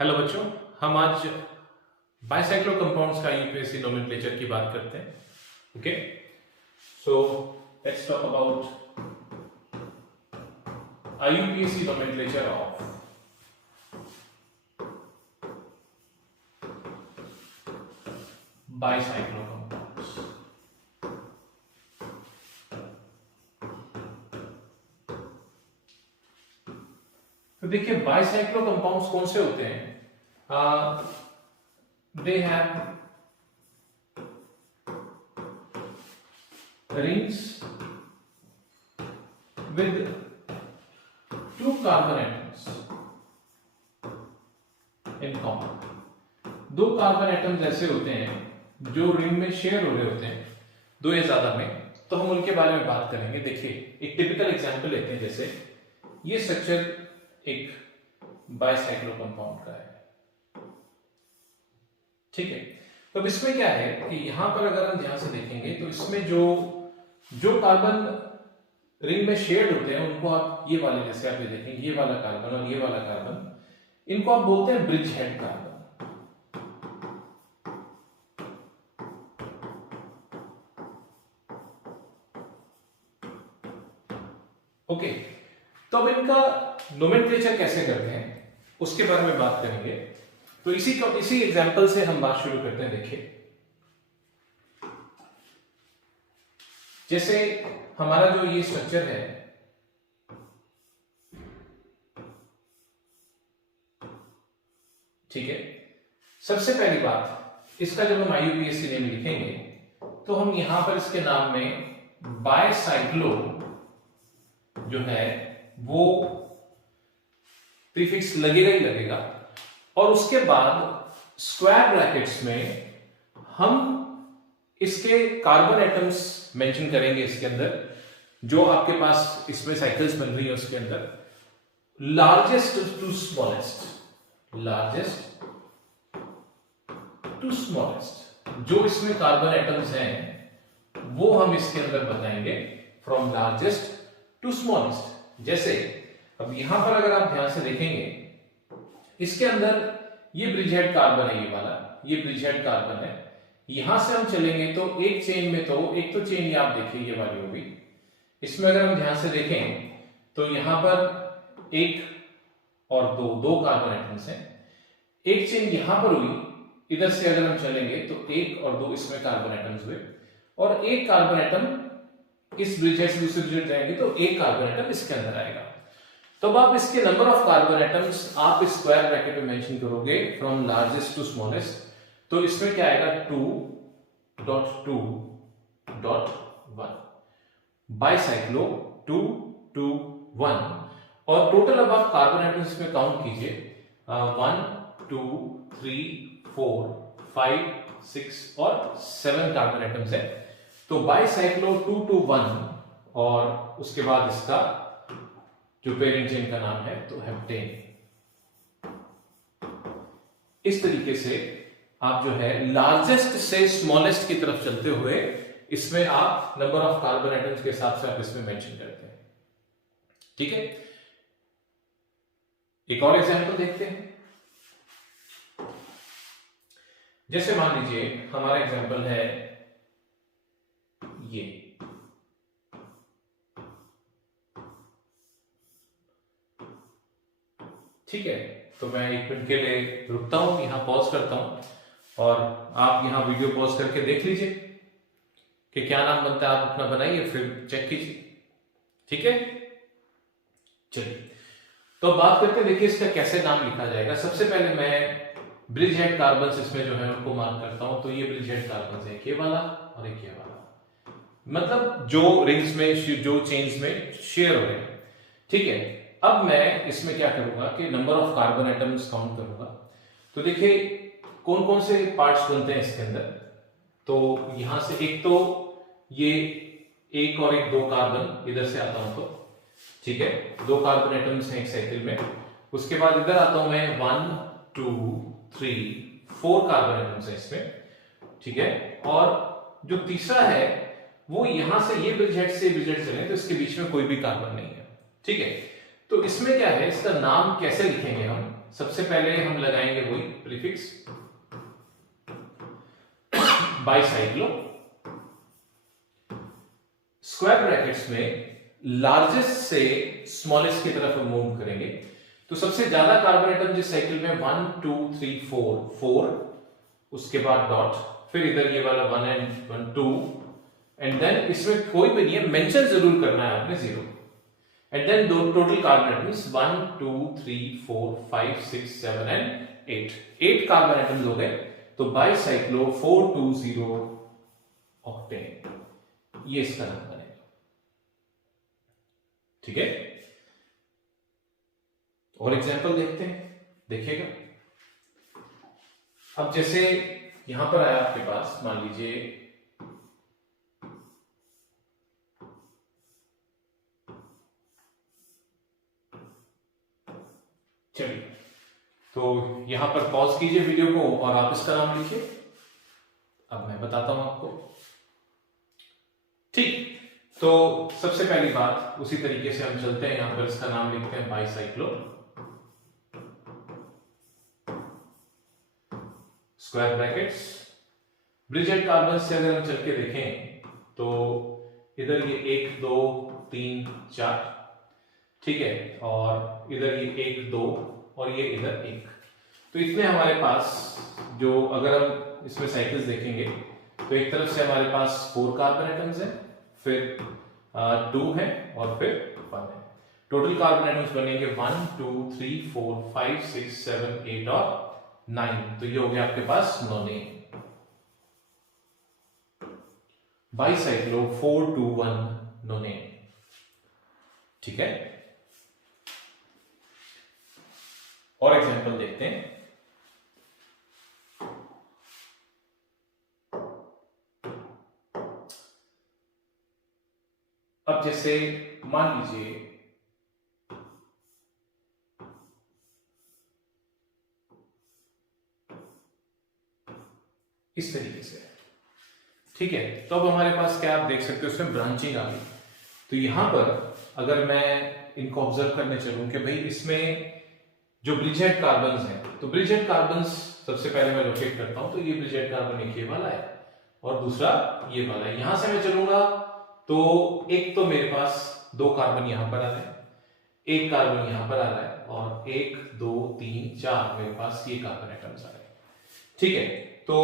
Hello बच्चों, हम आज बाइसाइक्लो कंपाउंड्स का यूपीएससी नोमेनक्लेचर की बात करते हैं। Okay, so let's talk about UPSC nomenclature of bicyclo compounds. तो देखिए, बाइसाइक्लो कंपाउंड्स कौन से होते हैं? They have rings with two carbon atoms in common। दो कार्बन एटम्स ऐसे होते हैं जो रिंग में शेयर हो रहे होते हैं, दो या ज्यादा में। तो हम उनके बारे में बात करेंगे। देखिए, एक टिपिकल एग्जांपल लेते हैं। जैसे ये स्ट्रक्चर एक बाइसाइक्लो कंपाउंड का है, ठीक है। तो अब इसमें क्या है कि यहां पर अगर हम ध्यान से देखेंगे तो इसमें जो कार्बन रिंग में शेयर्ड होते हैं उनको आप ये वाले, जैसे आप ये देखेंगे, ये वाला कार्बन और ये वाला कार्बन, इनको आप बोलते हैं ब्रिज हेड कार्बन। ओके, तो अब इनका नोमेनक्लेचर कैसे करते हैं उसके बारे में बात करेंगे। तो इसी एग्जांपल से हम बात शुरू करते हैं। देखिए, जैसे हमारा जो ये स्ट्रक्चर है, ठीक है। सबसे पहली बात, इसका जब हम आईयूपीएससी नेम लिखेंगे तो हम यहां पर इसके नाम में बाइसाइक्लो जो है वो प्रीफिक्स लगेगा ही लगेगा, और उसके बाद स्क्वायर ब्रैकेट्स में हम इसके कार्बन एटम्स मेंशन करेंगे। इसके अंदर जो आपके पास इसमें साइकिल्स बन रही है उसके अंदर largest to smallest, largest to smallest जो इसमें कार्बन एटम्स हैं वो हम इसके अंदर बताएंगे फ्रॉम लार्जेस्ट टू स्मॉलेस्ट। जैसे अब यहां पर अगर आप ध्यान से देखेंगे, इसके अंदर ये ब्रिज हेड कार्बन है, ये वाला, ये ब्रिज हेड कार्बन है। यहां से हम चलेंगे तो एक चेन में, तो एक तो चेन ये आप देखिए, ये वाली होगी। इसमें अगर हम ध्यान से देखें तो यहां पर एक और दो कार्बन एटम्स हैं। एक चेन यहां पर हुई, इधर से अगर हम चलेंगे तो एक और दो इसमें कार्बन एटम्स हुए, और एक कार्बन एटम इस ब्रिज हेड से दूसरे ब्रिज हेड जाएंगे तो एक कार्बन एटम इसके अंदर आएगा। तो अब आप इसके नंबर ऑफ कार्बन एटम्स आप इस स्क्वायर ब्रैकेट में मेंशन करोगे फ्रॉम लार्जेस्ट टू स्मॉलेस्ट। तो इसमें क्या आएगा, 2.2.1 बाइसाइक्लो 2.2.1। और टोटल अब आप कार्बन एटम्स में काउंट कीजिए, 1 2 3 4 5 6 और 7 कार्बन एटम्स है। तो बाइसाइक्लो 2.2.1, और उसके बाद इसका जो पेरेंट चेन का नाम है तो हेप्टेन। इस तरीके से आप जो है लार्जेस्ट से स्मॉलेस्ट की तरफ चलते हुए इसमें आप नंबर ऑफ कार्बन एटम्स के हिसाब से आप इसमें मेंशन करते हैं, ठीक है। एक और एग्जांपल देखते हैं। जैसे मान लीजिए हमारा एग्जांपल है ये, ठीक है। तो मैं एक मिनट के लिए रुकता हूं, यहां पॉज करता हूं, और आप यहां वीडियो पॉज करके देख लीजिए कि क्या नाम बनता है। आप अपना बनाइए, फिर चेक कीजिए, ठीक है। चलिए, तो बात करते हैं। देखिए, इसका कैसे नाम लिखा जाएगा। सबसे पहले मैं ब्रिज हेड कार्बन इसमें जो है उनको मार्क करता हूं। तो ये ब्रिज हेड कार्बन है, एक ये वाला और एक ये वाला, मतलब जो रिंग्स में, जो चेन्स में शेयर हो रहे हैं, ठीक है। अब मैं इसमें क्या करूंगा कि number of carbon atoms count करूंगा। तो देखिए कौन कौन से पार्ट्स बनते हैं इसके अंदर। तो यहां से एक तो ये एक और एक दो कार्बन, इधर से आता हूं तो, ठीक है, दो कार्बन एटम्स हैं एक साइकिल में। उसके बाद इधर आता हूं मैं, 1 2 3 4 कार्बन एटम्स हैं इसमें, ठीक है। और जो तीसरा है वो यहां से, ये ब्रिज हेड से ब्रिज हेड चले तो इसके बीच में कोई भी कार्बन नहीं है, ठीक है। तो इसमें क्या है, इसका नाम कैसे लिखेंगे हम सबसे पहले हम लगाएंगे वही प्रीफिक्स बाइसाइक्लो, स्क्वायर ब्रैकेट्स में लार्जेस्ट से स्मॉलेस्ट की तरफ मूव करेंगे। तो सबसे ज्यादा कार्बन एटम जिस साइकिल में 1 2 3 4, उसके बाद डॉट, फिर इधर ये वाला 1 एंड 1 2, एंड देन इसमें कोई भी नहीं है, मेंशन जरूर करना है आपने 0, एंड देन दो total carbon atoms 1 2 3 4 5 6 7 and 8 carbon atoms हो गए। तो बाइसाइक्लो 420 ऑक्टेन, ये इसका नाम बनेगा। ठीक है, और एग्जांपल देखते हैं, देखिएगा। अब जैसे यहां पर आया आपके पास, मान लीजिए चलिए, तो यहां पर पॉज कीजिए वीडियो को और आप इसका नाम लिखिए। अब मैं बताता हूं आपको। ठीक, तो सबसे पहली बात उसी तरीके से हम चलते हैं, यहां पर इसका नाम लिखते हैं bicyclo, square brackets, Bridget carbon से अगर हम चल के देखें तो इधर ये 1 2 3 4, ठीक है, और इधर ये 1 2 और ये इधर 1। तो इतने हमारे पास, जो अगर हम इसमें साइकिल्स देखेंगे तो एक तरफ से हमारे पास 4 कार्बन एटम्स हैं, फिर 2 है और फिर 1 है। टोटल कार्बन एटम्स बनेंगे 1 2 3 4 5 6 7 8 और 9। तो ये हो गया आपके पास नोनेन, बाइसाइक्लो 421 नोनेन। ठीक है, और एग्जांपल देखते हैं। अब जैसे मान लीजिए इस तरीके से, ठीक है, तो अब हमारे पास क्या आप देख सकते हो, इसमें ब्रांचिंग आ गई। तो यहां पर अगर मैं इनको ऑब्जर्व करने चलूं कि भाई इसमें जो ब्रिजेट कार्बन्स हैं, तो ब्रिजेट कार्बन्स सबसे पहले मैं लोकेट करता हूं, तो ये ब्रिजेट कार्बन एक ये वाला है और दूसरा ये वाला है। यहां से मैं चलूंगा तो एक तो मेरे पास 2 कार्बन यहां पर आ रहे हैं, 1 कार्बन यहां पर आ रहा है, और 1 2 3 4 मेरे पास ये कार्बन एटम्स आ रहे हैं। ठीक है, तो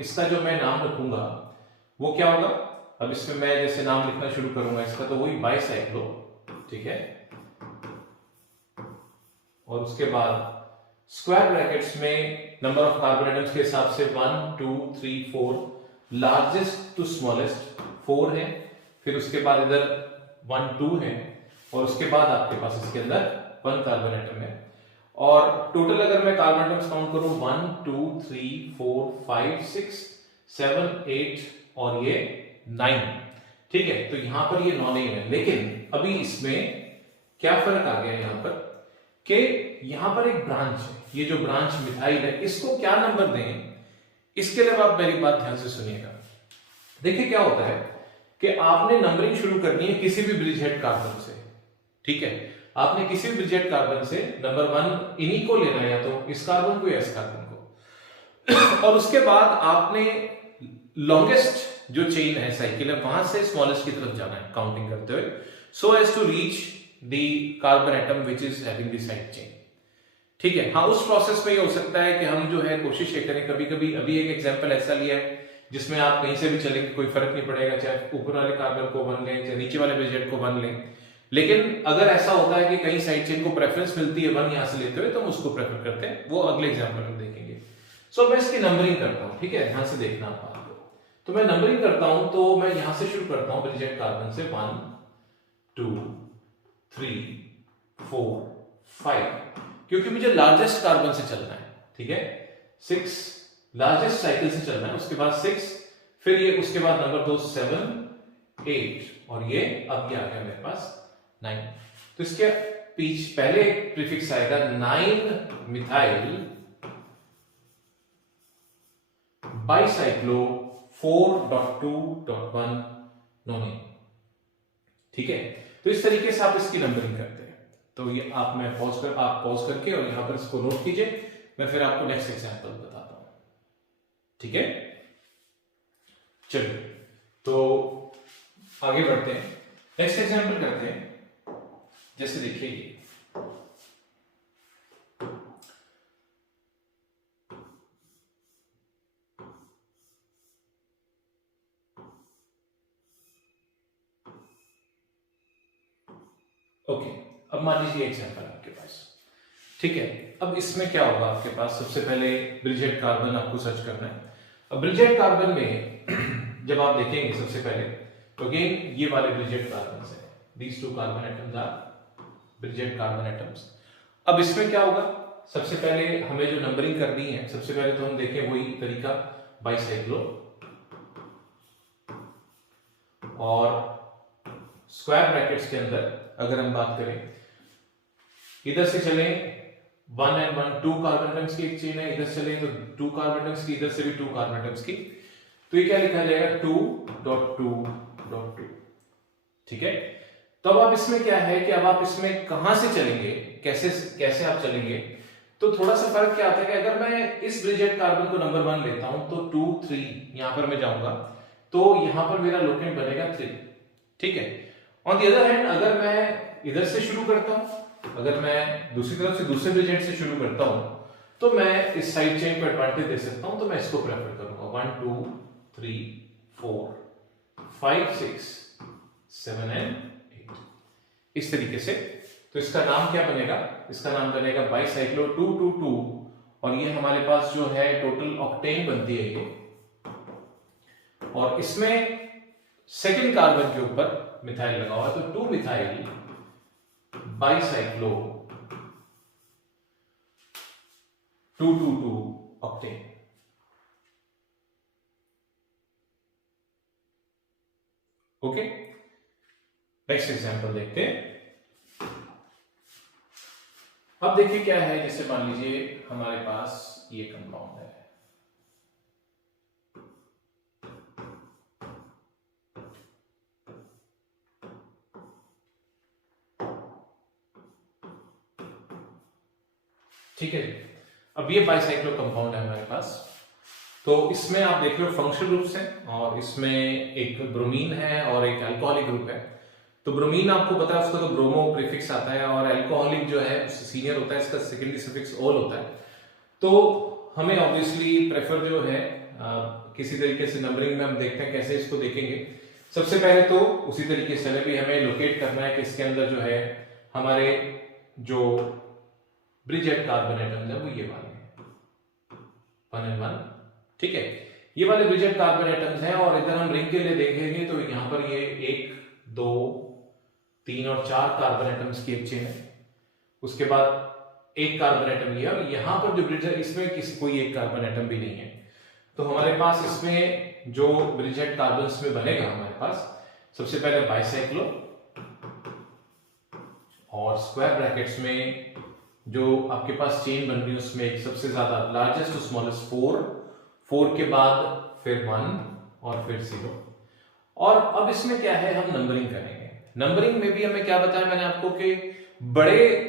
इसका जो मैं नाम रखूंगा वो क्या होगा। अब इसमें मैं जैसे नाम लिखना शुरू करूंगा इसका, तो वही बाइसाइक्लो, ठीक है, और उसके बाद स्क्वायर ब्रैकेट्स में नंबर ऑफ कार्बन एटम्स के हिसाब से 1 2 3 4, लार्जेस्ट टू स्मॉलेस्ट 4 है, फिर उसके बाद इधर 1 2 है, और उसके बाद आपके पास इसके अंदर 1 कार्बन एटम है। और टोटल अगर मैं कार्बन एटम्स काउंट करूं 1 2 3 4 5 6 7 8 और ये 9। ठीक है, तो यहां पर ये नॉन है, लेकिन अभी इसमें क्या फर्क आ गया यहां पर कि यहां पर एक ब्रांच है, ये जो ब्रांच मिथाइल है, इसको क्या नंबर दें, इसके लिए आप मेरी बात ध्यान से सुनिएगा। देखिए क्या होता है कि आपने नंबरिंग शुरू करनी है किसी भी ब्रिजेट कार्बन से। ठीक है, आपने किसी भी ब्रिजेट कार्बन से नंबर 1 इन्हीं को लेना है, या तो इस कार्बन को या इस कार्बन को, और उसके बाद आपने लॉन्गेस्ट जो चेन है साइकिल है वहां से स्मॉलेस्ट की तरफ जाना है काउंटिंग करते हुए, so as to reach the carbon atom which is having the side chain. ठीक है, हाँ, उस प्रोसेस में ये हो सकता है कि हम जो है कोशिश ये करें, कभी कभी अभी एक एग्जांपल ऐसा लिया है जिसमें आप कहीं से भी चलेंगे कोई फर्क नहीं पड़ेगा, चाहे ऊपर वाले कार्बन को 1 लें चाहे नीचे वाले ब्रिजेट को 1 लें। लेकिन अगर ऐसा होता है कि कहीं साइड चेन को प्रेफरेंस मिलती है 1 यहां से लेते हुए, तो हम उसको प्रेफर करते हैं, वो अगले एग्जांपल में देखेंगे। सो मैं इसकी नंबरिंग करता हूं, ठीक है, ध्यान से देखना आप बात को। तो मैं नंबरिंग करता हूं, तो मैं यहां से शुरू करता हूं ब्रिजेट कार्बन से 1 2 3 4 5, क्योंकि मुझे लार्जेस्ट कार्बन से चलना है। ठीक है, 6 लार्जेस्ट साइकिल से चलना है, उसके बाद 6, फिर ये उसके बाद नंबर 2 7 8 और ये अब ये आ गया मेरे पास 9। तो इसके पहले एक प्रीफिक्स आएगा 9 मिथाइल बाइसाइक्लो 4.2.1 नोनेन। ठीक है, तो इस तरीके से आप इसकी नंबरिंग करते हैं। तो ये आप पॉज करके और यहां पर इसको नोट कीजिए, मैं फिर आपको नेक्स्ट एग्जांपल बताता हूं। ठीक है, चलिए तो आगे बढ़ते हैं, नेक्स्ट एग्जांपल करते हैं। जैसे देखिए ओके, अब मान लीजिए एग्जांपल आपके पास। ठीक है, अब इसमें क्या होगा आपके पास, सबसे पहले ब्रिजेट कार्बन आपको सर्च करना है। अब ब्रिजेट कार्बन में जब आप देखेंगे सबसे पहले, तो अगेन ये वाले ब्रिजेट कार्बन है, these two carbon atoms are bridged carbon atoms. अब इसमें क्या होगा, सबसे पहले हमें जो नंबरिंग करनी है, सबसे पहले तो हम देखें वही तरीका बाइसाइक्लो, और स्क्वायर ब्रैकेट्स के अंदर अगर हम बात करें, इधर से चले 1 and 1 2 कार्बन एटम्स की एक चेन है, इधर से चले तो 2 कार्बन एटम्स की, इधर से भी 2 कार्बन एटम्स की, तो ये क्या लिखा जाएगा 2.2.2। ठीक है, तो अब आप इसमें क्या है कि अब आप इसमें कहां से चलेंगे, कैसे आप चलेंगे, तो थोड़ा सा फर्क क्या आता है कि अगर मैं इस ब्रिजेट कार्बन को नंबर 1 लेता हूं तो 2 3 यहां पर मैं जाऊंगा, तो यहां पर मेरा लोकेंट बनेगा 3। ठीक है, ऑन द अदर हैंड अगर मैं इधर से शुरू करता हूं, अगर मैं दूसरी तरफ से दूसरे ब्रिजेट से शुरू करता हूं, तो मैं इस साइड चेन को एडवांटेज दे सकता हूं, तो मैं इसको प्रेफर करूंगा 1 2 3 4 5 6 7 एंड 8 इस तरीके से। तो इसका नाम क्या बनेगा, इसका नाम बनेगा बाइसाइक्लो 222, और ये हमारे पास जो है टोटल ऑक्टेन बनती है ये, और इसमें सेकंड कार्बन के ऊपर मिथाइल लगा हुआ है, तो 2 methyl bicyclo 222 octane. Okay, next example देखते हैं। अब देखिए क्या है, जैसे मान लीजिए हमारे पास ये कंपाउंड है, ठीक है। अब ये बाइसाइक्लो कंपाउंड है हमारे पास, तो इसमें आप देख रहे हो फंक्शनल ग्रुप्स हैं, और इसमें एक ब्रोमीन है और एक अल्कोहलिक ग्रुप है। तो ब्रोमीन आपको पता है, उसका तो ब्रोमो प्रीफिक्स आता है, और अल्कोहलिक जो है सीनियर होता है, इसका सेकेंडरी सफिक्स ओल होता है। तो हमें ऑब्वियसली प्रेफर जो है किसी तरीके से नंबरिंग में हम देखते हैं कैसे इसको देखेंगे। सबसे पहले तो उसी तरीके से भी हमें लोकेट करना है कि इसके अंदर जो है हमारे जो ब्रिजेट कार्बन एटम्स है वो ये वाले हैं 1 and 1। ठीक है, ये वाले ब्रिजेट कार्बन एटम्स हैं, और इधर हम रिंग के लिए देखेंगे तो यहां पर ये 1 2 3 और 4 कार्बन एटम्स की एक चेन है। उसके बाद एक कार्बन एटम लिया, और यहां पर जो ब्रिजेट, इसमें कोई एक कार्बन एटम भी नहीं है। तो हमारे पास इसमें जो ब्रिजेट कार्बन्स में बनेगा हमारे पास, सबसे पहले बाइसाइक्लो, और स्क्वायर ब्रैकेट्स में जो आपके पास चेन बन रही है उसमें एक सबसे ज्यादा लार्जेस्ट टू स्मॉलेस्ट 4 के बाद फिर 1 और फिर 0। और अब इसमें क्या है, हम नंबरिंग करेंगे। नंबरिंग में भी हमें क्या बताया मैंने आपको कि बड़े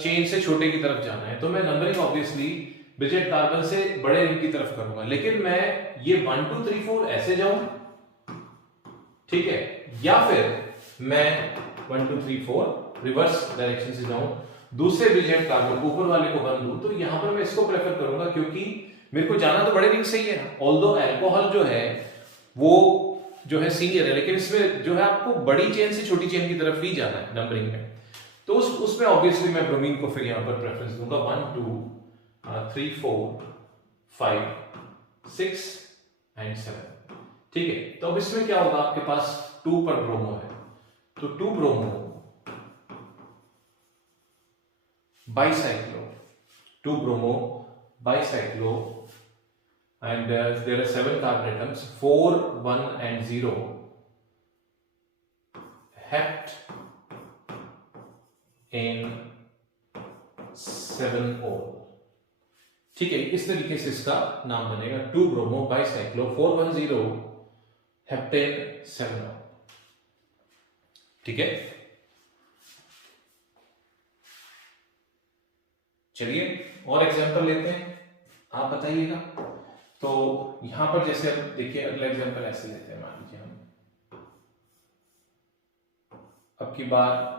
चेन से छोटे की तरफ जाना है, तो मैं नंबरिंग ऑब्वियसली ब्रिजेट कार्बन से बड़े रिंग की तरफ करूंगा, लेकिन मैं ये 1 2 3 4 ऐसे जाऊं, ठीक है, या फिर मैं 1 2 3 4 रिवर्स डायरेक्शन से जाऊं, दूसरे ब्रिजेट कार्बन ऊपर वाले को बंद दूं, तो यहां पर मैं इसको प्रेफर करूंगा, क्योंकि मेरे को जाना तो बड़े रिंग से ही है। ऑल्दो अल्कोहल जो है वो जो है सीनियर है, लेकिन इसमें जो है आपको बड़ी चेन से छोटी चेन की तरफ ही जाना है नंबरिंग में। तो उसमें ऑब्वियसली मैं ब्रोमीन को फिर यहां पर प्रेफरेंस दूंगा 1 2 3 4 5 6 एंड 7। ठीक है, तो अब इसमें क्या होगा, आपके पास 2 पर ब्रोमो है, तो 2 bromo bicyclo, 2 bromo bicyclo, and there are 7 carbon atoms, 4 1 and 0 hept in 7 ol। ठीक है, इस तरीके से इसका नाम बनेगा 2 ब्रोमो बाइसाइक्लो 410 हेप्टेन 7 ol। ठीक है, चलिए और एग्जांपल लेते हैं, आप बताइएगा। तो यहां पर जैसे अब देखिए अगला एग्जांपल ऐसे लेते हैं, मान लीजिए हम अब की बार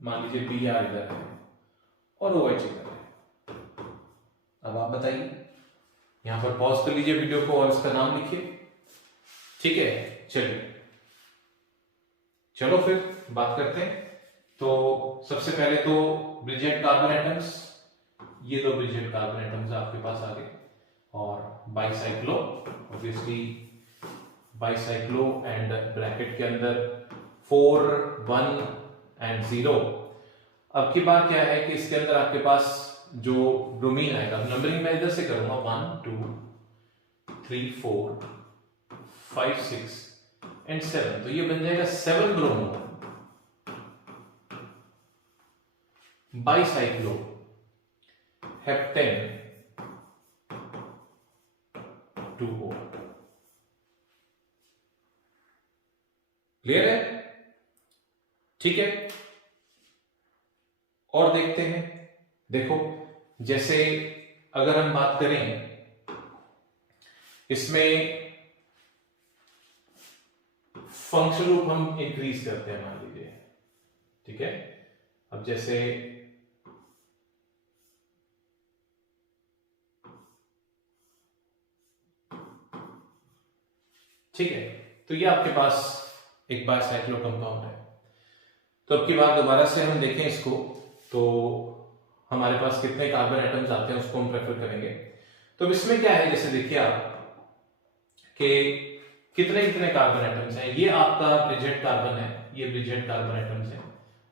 मान लीजिए बी आर इधर है और ओ एच इधर है। अब आप बताइए, यहां पर पॉज कर लीजिए वीडियो को और इसका नाम लिखिए, ठीक है। चलिए चलो फिर बात करते हैं। तो सबसे पहले तो ब्रिजेट कार्बन एटम्स, ये दो ब्रिजेट कार्बन एटम्स आपके पास आ गए, और bicyclo, obviously bicyclo and bracket के अंदर 4 1 एंड 0। अब की बात क्या है कि इसके अंदर आपके पास जो ब्रोमीन आएगा, नंबरिंग मैं इधर से करूंगा 1 2 3 4 5 6 एंड 7, तो ये बन जाएगा 7 bromo bicyclo heptane 2O। Clear है? ठीक है, और देखते हैं। देखो जैसे अगर हम बात करें इसमें फंक्शन ग्रुप हम इंक्रीज करते हैं, मान लीजिए, ठीक है। अब जैसे ठीक है, तो ये आपके पास एक बाइसाइक्लो कंपाउंड है। तो अब की बात दोबारा से हम देखें इसको, तो हमारे पास कितने कार्बन एटम्स आते हैं उसको हम प्रेफर करेंगे। तो अब इसमें क्या है, जैसे देखिए आप कि कितने कितने कार्बन एटम्स हैं। ये आपका ब्रिजेट कार्बन है, ये ब्रिजेट कार्बन एटम्स है,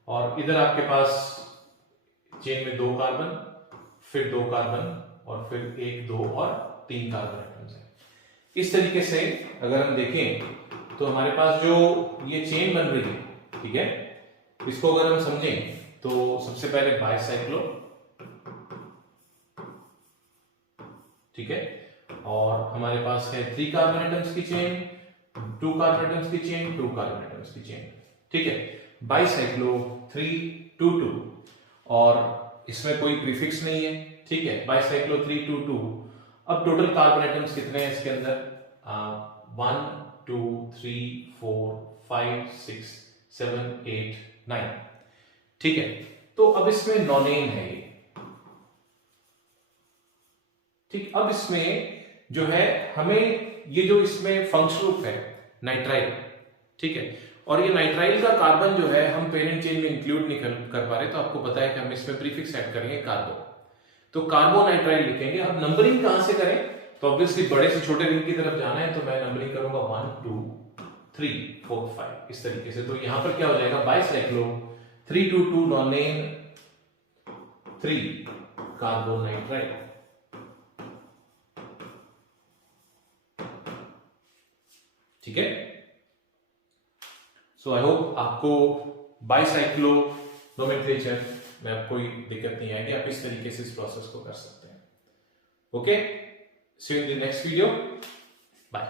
और इधर आपके पास चेन में 2 कार्बन, फिर 2 कार्बन, और फिर 1 2 और 3 कार्बन एटम्स है। इस तरीके से अगर हम देखें तो हमारे पास जो ये चेन बन रही है, ठीक है, इसको अगर हम समझें तो सबसे पहले बाइसाइक्लो, ठीक है, और हमारे पास है 3 कार्बन एटम्स की चेन, 2 कार्बन एटम्स की चेन, 2 कार्बन एटम्स की चेन, ठीक है, बाइसाइक्लो 3 2 2, और इसमें कोई प्रीफिक्स नहीं है, ठीक है, बाइसाइक्लो 3 2 2। अब टोटल कार्बन एटम्स कितने हैं इसके अंदर? 1 2 3 4 5 6 7 8 9, ठीक है। तो अब इसमें नॉनेन है ये, ठीक। अब इसमें जो है हमें ये जो इसमें फंक्शन ग्रुप है नाइट्राइल, ठीक है, और ये नाइट्राइल का कार्बन जो है हम पेरेंट चेन में इंक्लूड नहीं कर पा रहे, तो आपको पता है कि हम इसमें प्रीफिक्स ऐड करेंगे कार्बो, तो कार्बोनाइट्राइल लिखेंगे। अब नंबरिंग कहां से करें, तो ऑब्वियसली बड़े से छोटे रिंग की तरफ जाना है, तो मैं नंबरिंग करूंगा 1 2 3 4 5 इस तरीके से। तो यहां पर क्या हो जाएगा, बाइसाइक्लो 3 2 2 नॉनेन 3 कार्बोनाइट्राइल, ठीक है। सो आई होप आपको बाइसाइक्लो नोमेनक्लेचर में अब कोई दिक्कत नहीं आएगी, आप इस तरीके से इस प्रोसेस को कर सकते हैं। Okay, see you in the next video, bye.